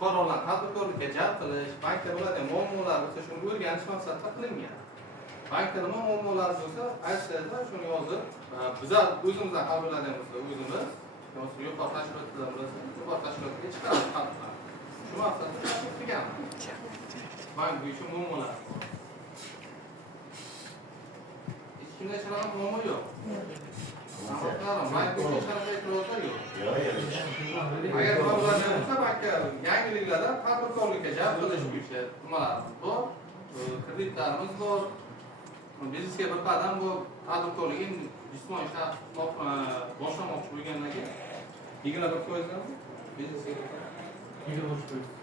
fuqarolarni tadbirkorlikka jalb qilish, bankda bo'ladigan muammolar bo'lsa, shuni o'rganish maqsadida qilingan. Bankda nima muammolar bo'lsa, aytishadi, shuni yozib, bizlar o'zimizdan hal bo'ladigan bo'lsa, o'zimiz yuqori tashkilotlar bo'lsa, yuqori tashkilotga chiqarib qilamiz. Shu maqsadda taklif qilganman. Bank bo'yicha muammolar bor. Hech kimda shunaqa muammo yo'q. Bank bo'yicha shunaqa e'tirozlar yo'q. Agar bo'ladigan bo'lsa, bankka yangiliklardan tadbirkorlikka jalb qilish bo'yicha nimalarimiz bor, kreditlarimiz bor. Biznesga bir qadam bu tadbirkorlik endi jismoniy shaxs boshlamoqchi bo'lgandan keyin 21%dan biznesga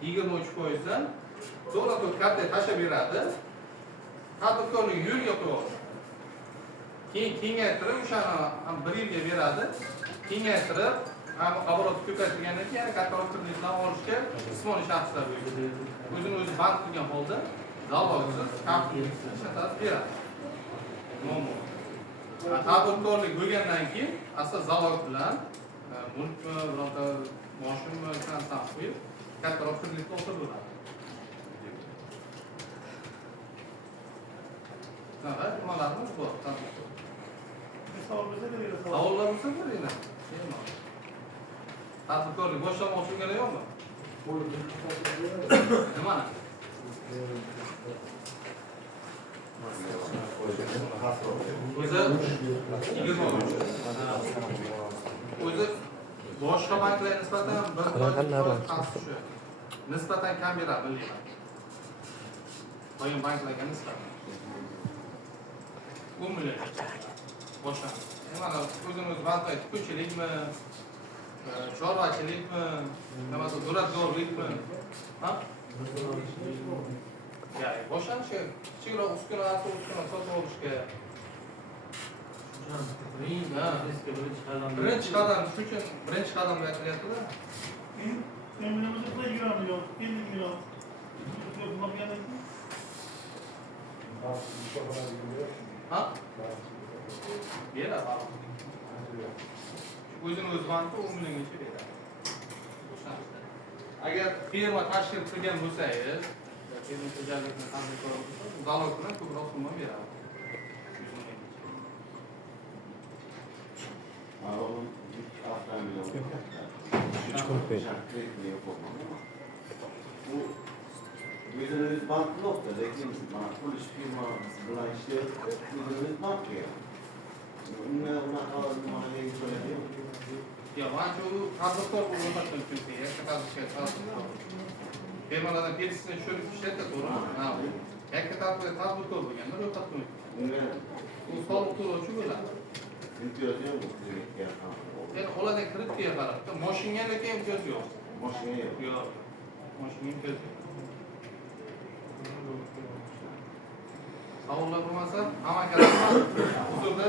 23%dan to'g'ri karta tashlab beradi. Tadbirkorlik yo'lga qo'yadi. Keyin kengaytirib o'shani ham 1 yilga beradi. Kengaytirib ham oborot ko'paytirgandan keyin yana kattaroq kreditlar olishga jismoniy shaxslar bo'yicha o'zini o'zi band qilgan holda zalogsiz kapitalsiz ishlatib beradi. Tadbirkorlik bo'lgandan keyin asl zalog bilan mulkmi, bironta moshinmi shundan qo'yib kattaroq kreditga o'tiriladi. Nimalarimiz bor? Savollar bo'lsa beringlar. Tadbirkorlik boshlamoqchi bo'lganlar yo'qmi? Nimani? O'zi boshqa banklarga nisbatan kam beradi, bilmayman. Boyun banklarga nisbatan 10 million boshqa. Mana o'zimiz bankda ko'chilikmi, chorvachilikmi, nimasi duradgorlikmi? Ha? Yani boshlanishga kichikroq uskuna sotib olishga birinchi qadam shu uchun birinchi qadam aytilyapti-da. Endi qilib yuramiz yo'q, 50 million. Ha? Beradi. O'zini o'zi banki 10 milliongacha beradi. Agar firma tashkil qilgan bo'lsangiz, firma xo'jaligini qanday ko'rasiz? Zalog bilan ko'proq pul beradi. O'zimiz bank yo'qda, lekin mana qurilish firmasi bilan ishlayapti. O'zimiz bank kerak. Unaqa nimaga bo'ladi yo'q. Ya, mana shu tadbirkor ro'yxatdan o'tdi. Yakka firmalardan birisini tushirib ishlatdi, to'g'rimi? Yakka tadbirkor bo'lganda ro'yxatdan o'tdi. U soliq to'lovchi bo'ladi. Imtiyoz yo'q. Yani oladigan kreditga qarab, mashinaga imtiyoz yo'q. Mashina yo'q. Yo'q. Mashinaga imtiyoz yo'q. Savollar bo'lmasa, hamma katta huzurda